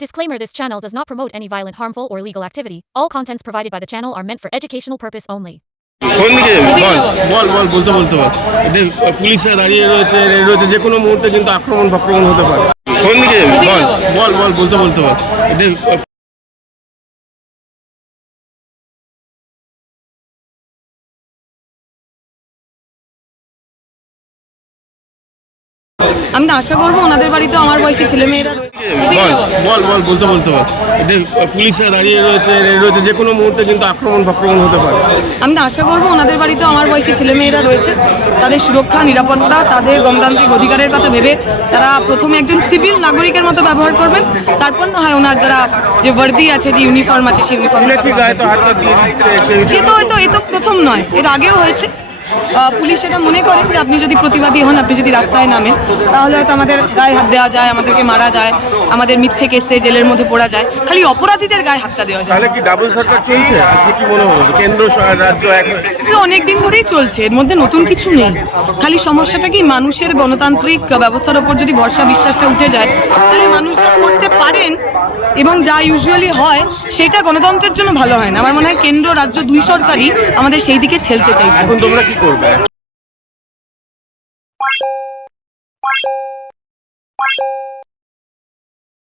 Disclaimer This channel does not promote any violent, harmful, or legal activity. All contents provided by the channel are meant for educational purpose only. কোন দিকে বল বল বল বলতে বলতে বল এদের পুলিশরা দাঁড়িয়ে রয়েছে রেড রয়েছে যে কোনো মুহূর্তে কিন্তু আক্রমণ আক্রমণ হতে পারে কোন দিকে বল বল বল বলতে বলতে বল এদের আমি আশা করব ওনাদের বাড়িতে আমার বয়সী ছেলে মেয়েরা রয়েছে বল বল। বল বলতে বলতে বল। পুলিশরা দাঁড়িয়ে রয়েছে রয়েছে যে কোনো মুহূর্তে কিন্তু আক্রমণ আক্রমণ হতে পারে। আমি আশা করব ওনাদের বাড়িতে আমার বয়সী ছেলে মেয়েরা রয়েছে। তাদের সুরক্ষা নিরাপত্তা তাদের গণতান্ত্রিক অধিকারের কথা ভেবে তারা প্রথমে একজন সিভিল নাগরিকের মতো ব্যবহার করবেন। তারপর না হয় ওনার যারা যে বর্দি আছে যে ইউনিফর্ম আছে সেই ইউনিফর্ম সে- তো হয়তো এ তো প্রথম নয় এর আগেও হয়েছে। পুলিশ এটা মনে করেন যে আপনি যদি প্রতিবাদী হন আপনি যদি রাস্তায় নামেন তাহলে হয়তো আমাদের গায়ে হাত দেওয়া যায় আমাদেরকে মারা যায় আমাদের মিথ্যে কেসে জেলের মধ্যে পড়া যায়। খালি অপরাধীদের গায়ে হাতটা দেওয়া যায়। তাহলে কি ডাবল সরকার চলছে? আজকে কি মনে হলো কেন্দ্র রাজ্য এক অনেক দিন ধরেই চলছে এর মধ্যে নতুন কিছু নেই। খালি সমস্যাটা কি মানুষের গণতান্ত্রিক ব্যবস্থার ওপর যদি ভরসা বিশ্বাসটা উঠে যায় তাহলে মানুষ করতে পারেন এবং যা ইউজুয়ালি হয় সেটা গণতন্ত্রের জন্য ভালো হয় না। আমার মনে হয় কেন্দ্র রাজ্য দুই সরকারই আমাদের সেই দিকে ঠেলতে চাইছে। এখন তোমরা কি করবে।